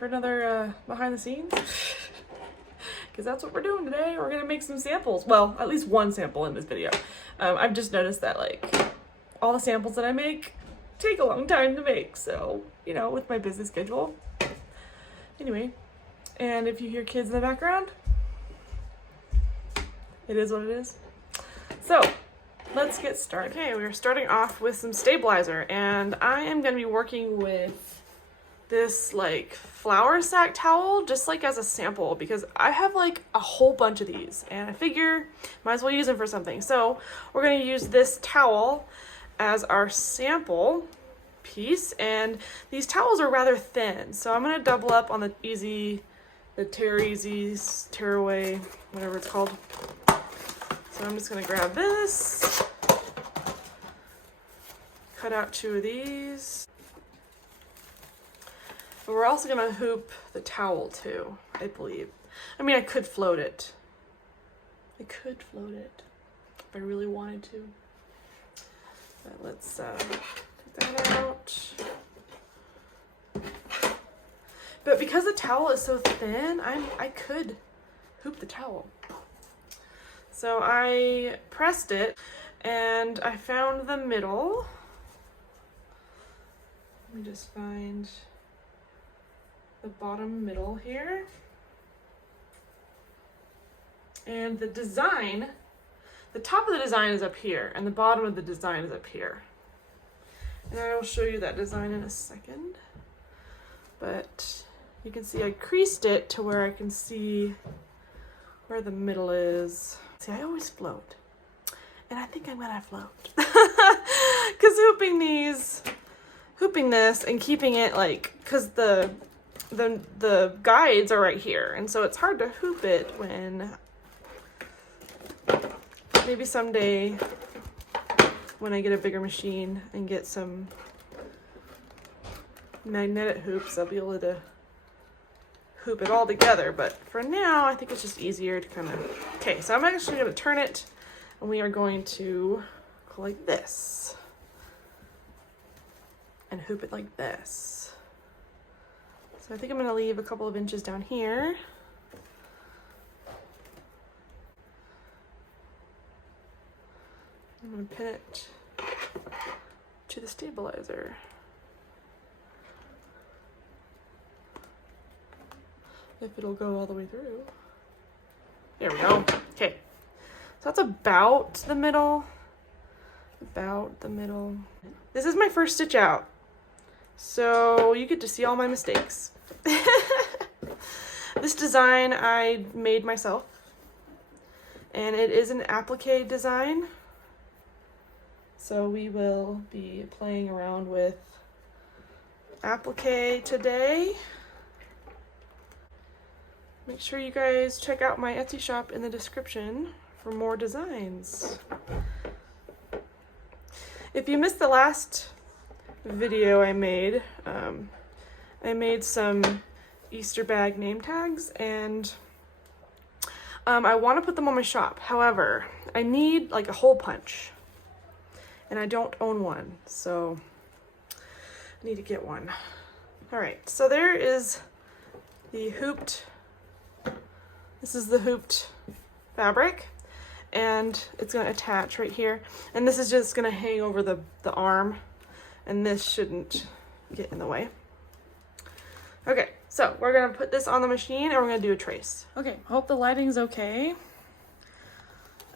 for another behind the scenes? Because that's what we're doing today. We're gonna make some samples. Well, at least one sample in this video. I've just noticed that like all the samples that I make take a long time to make. So, you know, with my busy schedule. Anyway, and if you hear kids in the background, it is what it is. So, let's get started. Okay, we're starting off with some stabilizer, and I am gonna be working with this like flour sack towel just like as a sample because I have like a whole bunch of these and I figure might as well use them for something. So we're going to use this towel as our sample piece, and these towels are rather thin, so I'm going to double up on the tear away, whatever it's called. So I'm just going to grab this, cut out 2 of these. But we're also gonna hoop the towel too, I believe. I mean, I could float it. If I really wanted to. But let's take that out. But because the towel is so thin, I could hoop the towel. So I pressed it and I found the middle. Let me just find the bottom middle here. And the design, the top of the design is up here and the bottom of the design is up here. And I will show you that design in a second. But you can see I creased it to where I can see where the middle is. See, I always float. And I think I'm gonna float. Because hooping this and keeping it like, because the guides are right here, and so it's hard to hoop it when maybe someday when I get a bigger machine and get some magnetic hoops, I'll be able to hoop it all together. But for now, I think it's just easier to kind of... Okay, so I'm actually going to turn it, and we are going to go like this and hoop it like this. So I think I'm going to leave a couple of inches down here. I'm going to pin it to the stabilizer. If it'll go all the way through. There we go. Okay. So that's about the middle. This is my first stitch out, so you get to see all my mistakes. This design I made myself, and it is an applique design, so we will be playing around with applique today. Make sure you guys check out my Etsy shop in the description for more designs. If you missed the last video I made some Easter bag name tags, and I want to put them on my shop. However, I need like a hole punch, and I don't own one, so I need to get one. All right, so there is the hooped, this is the hooped fabric, and it's going to attach right here, and this is just going to hang over the arm, and this shouldn't get in the way. Okay, so we're going to put this on the machine and we're going to do a trace. Okay, hope the lighting's okay.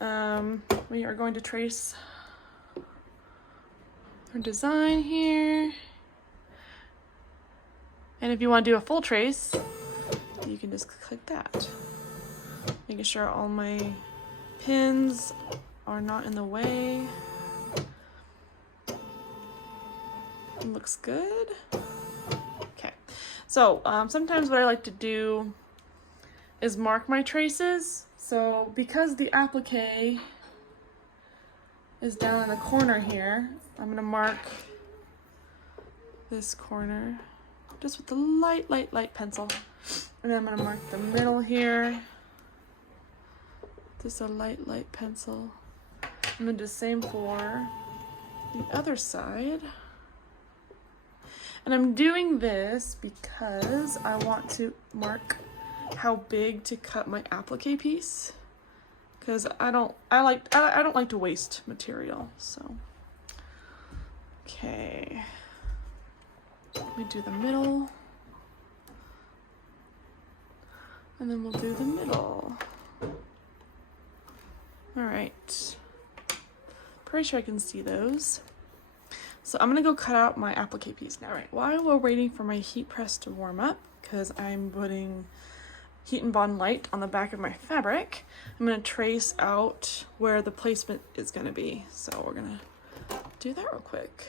We are going to trace our design here, and if you want to do a full trace, you can just click that, making sure all my pins are not in the way. It looks good. Okay, so sometimes what I like to do is mark my traces. So because the applique is down in the corner here, I'm gonna mark this corner just with the light pencil, and then I'm gonna mark the middle here. Just a light pencil. I'm gonna do the same for the other side. And I'm doing this because I want to mark how big to cut my applique piece, because I don't like to waste material. So okay, let me do the middle, and then we'll do the middle. All right, pretty sure I can see those. So I'm gonna go cut out my applique piece now. All right, while we're waiting for my heat press to warm up, because I'm putting Heat and Bond light on the back of my fabric, I'm gonna trace out where the placement is gonna be. So we're gonna do that real quick.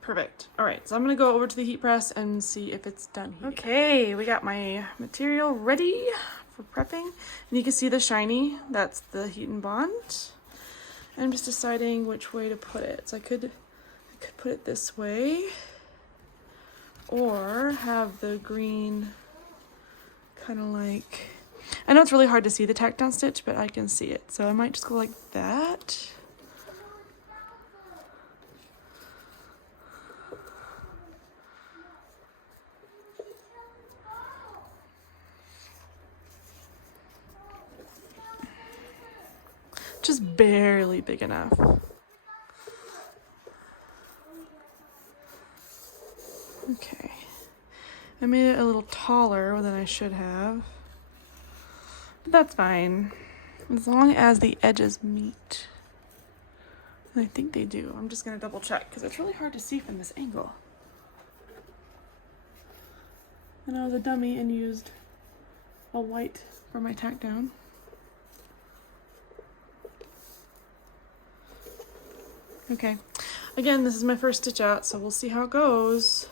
Perfect. All right, so I'm gonna go over to the heat press and see if it's done here. Okay, we got my material ready for prepping, and you can see the shiny, that's the Heat and Bond. I'm just deciding which way to put it. So I could put it this way, or have the green kind of like, I know it's really hard to see the tack down stitch, but I can see it. So I might just go like that. Just barely big enough. Okay, I made it a little taller than I should have, but that's fine, as long as the edges meet. And I think they do. I'm just gonna double check because it's really hard to see from this angle. And I was a dummy and used a white for my tack down. Okay, again, this is my first stitch out, so we'll see how it goes.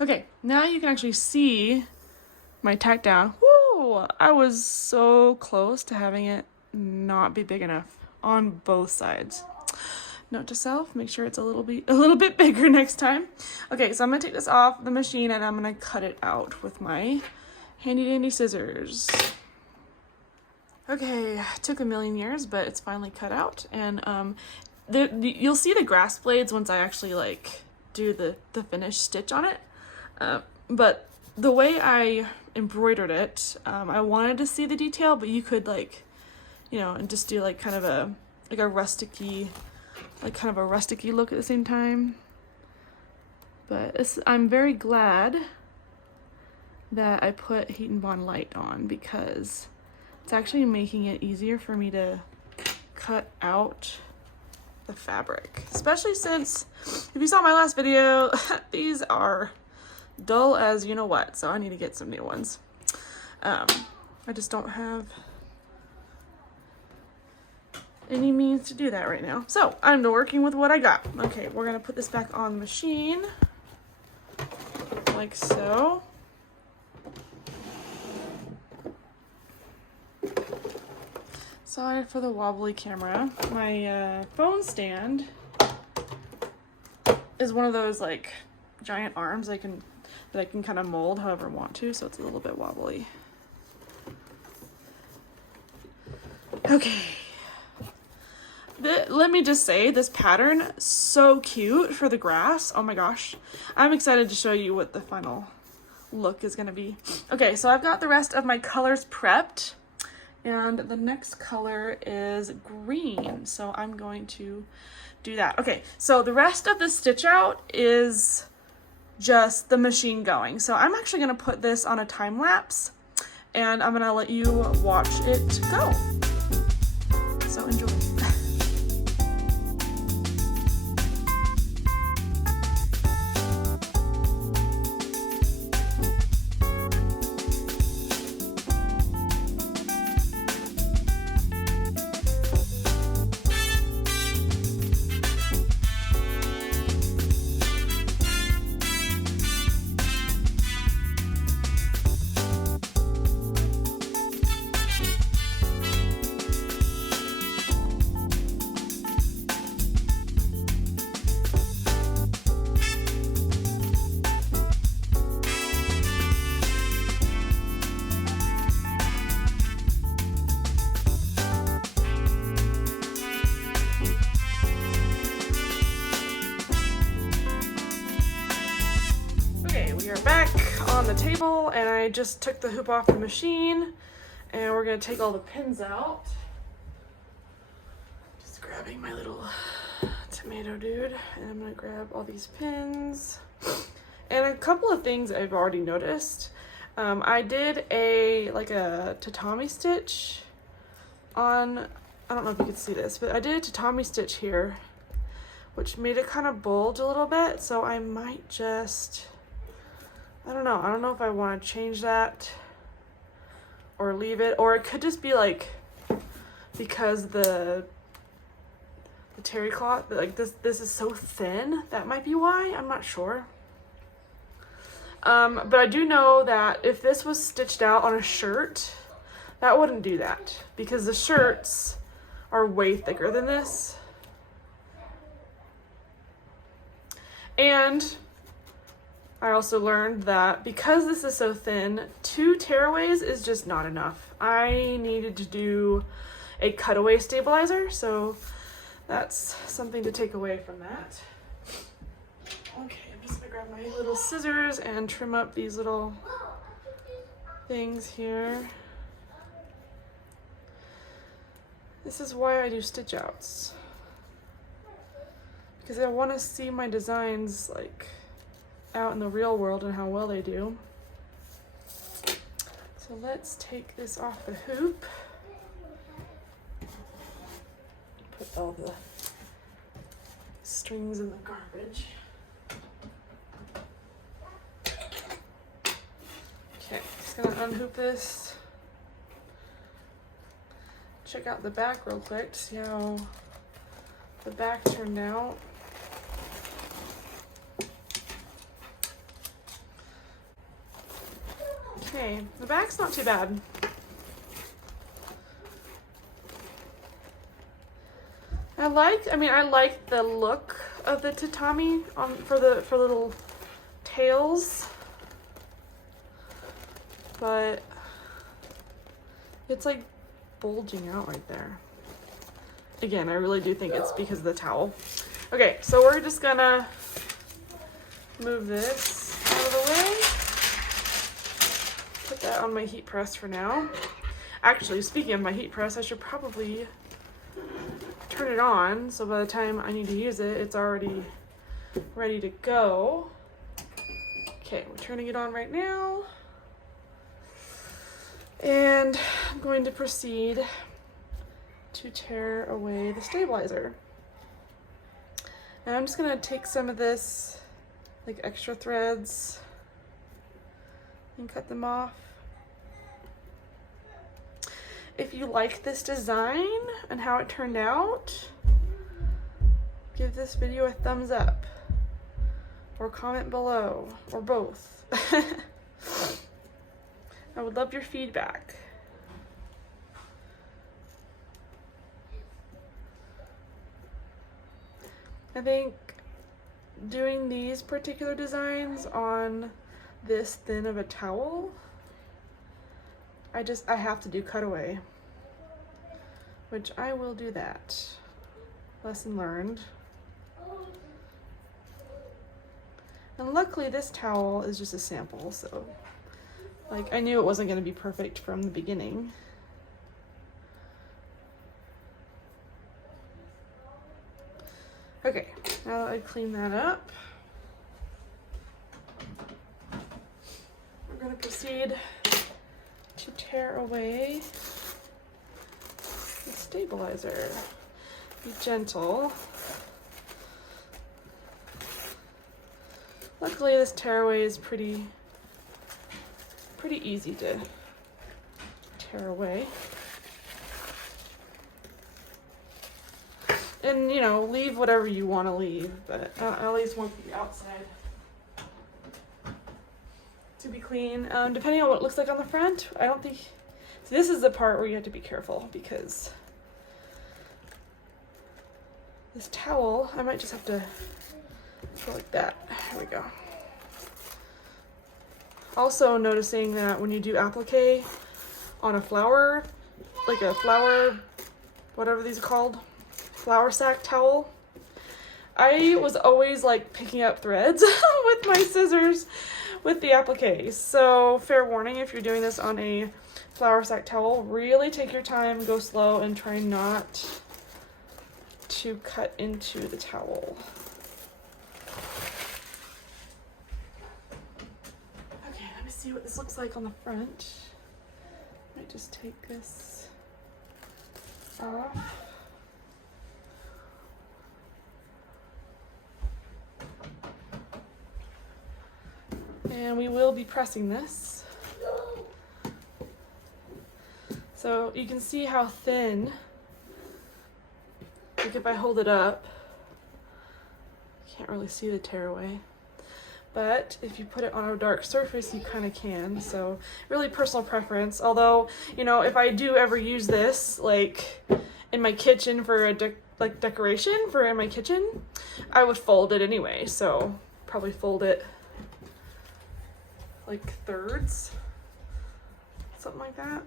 Okay, now you can actually see my tack down. Woo! I was so close to having it not be big enough on both sides. Note to self, make sure it's a little bit bigger next time. Okay, so I'm gonna take this off the machine and I'm gonna cut it out with my handy dandy scissors. Okay, took a million years, but it's finally cut out. And you'll see the grass blades once I actually like do the finished stitch on it. But the way I embroidered it, I wanted to see the detail, but you could like, you know, and just do like kind of a rusticy, like kind of a rusticy look at the same time. But I'm very glad that I put Heat and Bond light on, because it's actually making it easier for me to cut out the fabric, especially since, if you saw my last video, these are dull as you know what, so I need to get some new ones. I just don't have any means to do that right now, so I'm working with what I got. Okay, we're gonna put this back on the machine like so. Sorry for the wobbly camera. My phone stand is one of those like giant arms that I can kind of mold however I want to, so it's a little bit wobbly. Okay. Let me just say, this pattern, so cute for the grass. Oh my gosh. I'm excited to show you what the final look is gonna be. Okay, so I've got the rest of my colors prepped, and the next color is green, so I'm going to do that. Okay, so the rest of the stitch out is just the machine going. So I'm actually gonna put this on a time lapse and I'm gonna let you watch it go. So enjoy. on the table and I just took the hoop off the machine and we're gonna take all the pins out. Just grabbing my little tomato dude and I'm gonna grab all these pins. And a couple of things I've already noticed. I did a tatami stitch on, I don't know if you can see this, but I did a tatami stitch here, which made it kind of bulge a little bit. So I might just, I don't know if I want to change that or leave it, or it could just be like, because the terry cloth, like this is so thin, that might be why, I'm not sure. But I do know that if this was stitched out on a shirt, that wouldn't do that, because the shirts are way thicker than this. And I also learned that because this is so thin, 2 tearaways is just not enough. I needed to do a cutaway stabilizer, so that's something to take away from that. Okay, I'm just gonna grab my little scissors and trim up these little things here. This is why I do stitch outs, because I want to see my designs like out in the real world and how well they do. So let's take this off the hoop. Put all the strings in the garbage. Okay, just gonna unhoop this. Check out the back real quick to see how the back turned out. Okay, the back's not too bad. I like the look of the tatami for little tails, but it's like bulging out right there. Again, I really do think it's because of the towel. Okay, so we're just gonna move this out of the way. Put that on my heat press for now. Actually, speaking of my heat press, I should probably turn it on, so by the time I need to use it, it's already ready to go. Okay, we're turning it on right now. And I'm going to proceed to tear away the stabilizer. And I'm just gonna take some of this, like extra threads, and cut them off. If you like this design and how it turned out, give this video a thumbs up or comment below, or both. I would love your feedback. I think doing these particular designs on this thin of a towel, I have to do cutaway, which I will do that. Lesson learned. And luckily this towel is just a sample, so like I knew it wasn't going to be perfect from the beginning. Okay, now that I clean that up, we're going to proceed to tear away the stabilizer. Be gentle. Luckily this tearaway is pretty easy to tear away. And you know, leave whatever you want to leave, but I at least want the outside to be clean. Depending on what it looks like on the front, I don't think, so this is the part where you have to be careful, because this towel, I might just have to go like that. Here we go. Also noticing that when you do applique on a flower, like a flower, whatever these are called, flour sack towel, I was always like picking up threads with my scissors with the applique. So fair warning, if you're doing this on a flour sack towel, really take your time, go slow, and try not to cut into the towel. Okay, let me see what this looks like on the front. I might just take this off. And we will be pressing this. So you can see how thin, like if I hold it up, can't really see the tearaway. But if you put it on a dark surface, you kind of can. So really personal preference. Although, you know, if I do ever use this, like in my kitchen for a decoration for in my kitchen, I would fold it anyway. So probably fold it like thirds, something like that.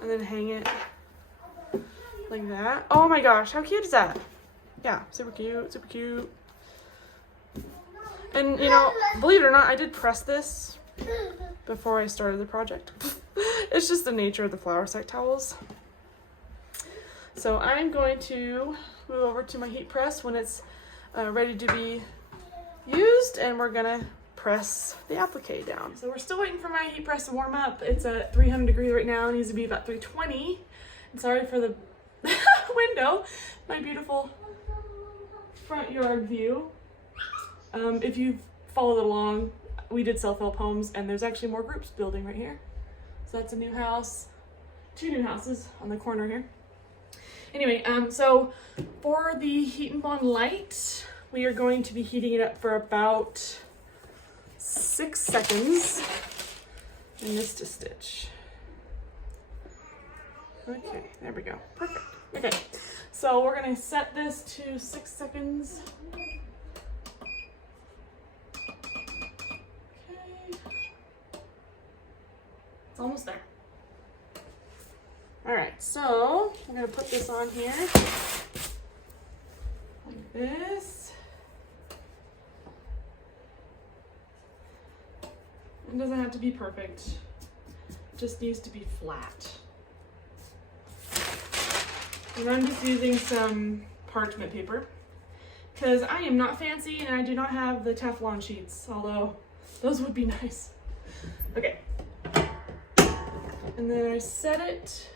And then hang it like that. Oh my gosh, how cute is that? Yeah, super cute, super cute. And you know, believe it or not, I did press this before I started the project. It's just the nature of the flour sack towels. So I'm going to move over to my heat press when it's ready to be used, and we're gonna press the applique down. So we're still waiting for my heat press to warm up. It's at 300 degrees right now. It needs to be about 320. And sorry for the window, my beautiful front yard view. If you've followed along, we did self-help homes, and there's actually more groups building right here. So that's a new house, 2 new houses on the corner here. Anyway, so for the Heat and Bond light, we are going to be heating it up for about 6 seconds, and this to stitch. Okay, there we go. Perfect. Okay, so we're gonna set this to 6 seconds. Okay. It's almost there. All right, so I'm gonna put this on here like this. It doesn't have to be perfect. It just needs to be flat. And I'm just using some parchment paper because I am not fancy and I do not have the Teflon sheets, although those would be nice. Okay. And then I set it,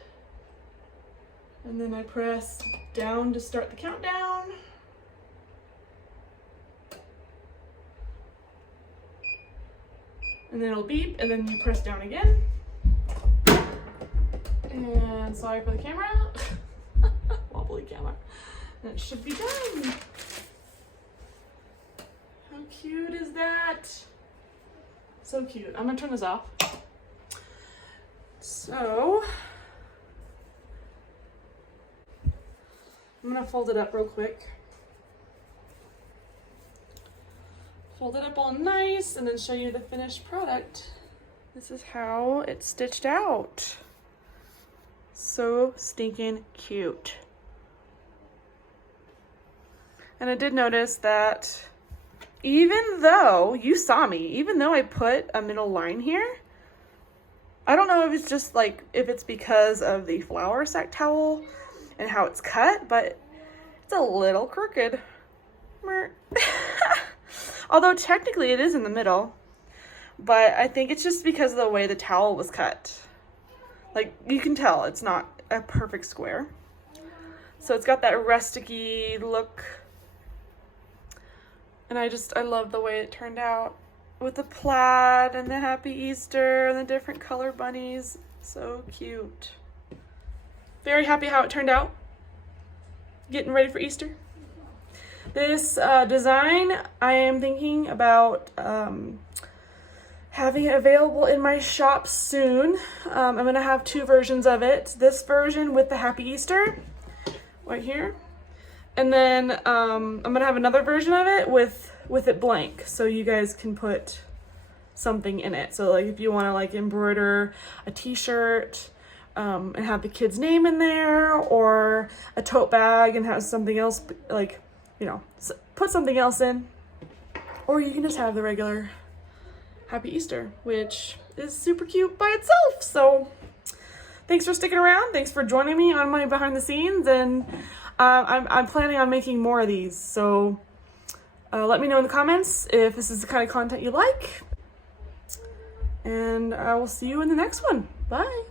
and then I press down to start the countdown. And then it'll beep, and then you press down again. And sorry for the camera. Wobbly camera. And it should be done. How cute is that? So cute. I'm gonna turn this off. So, I'm gonna fold it up real quick. Fold it up all nice and then show you the finished product. This is how it's stitched out. So stinking cute. And I did notice that even though, you saw me, even though I put a middle line here, I don't know if it's just like, if it's because of the flour sack towel and how it's cut, but it's a little crooked. Although technically it is in the middle, but I think it's just because of the way the towel was cut. Like, you can tell it's not a perfect square. So it's got that rustic-y look. And I love the way it turned out with the plaid and the Happy Easter and the different color bunnies. So cute. Very happy how it turned out. Getting ready for Easter. This design, I am thinking about having it available in my shop soon. I'm gonna have 2 versions of it. This version with the Happy Easter, right here. And then I'm gonna have another version of it with it blank, so you guys can put something in it. So like if you wanna like embroider a t-shirt and have the kid's name in there, or a tote bag and have something else, like, you know, put something else in, Or you can just have the regular Happy Easter, which is super cute by itself. So thanks for sticking around. Thanks for joining me on my behind the scenes. And I'm planning on making more of these. So let me know in the comments if this is the kind of content you like. And I will see you in the next one. Bye.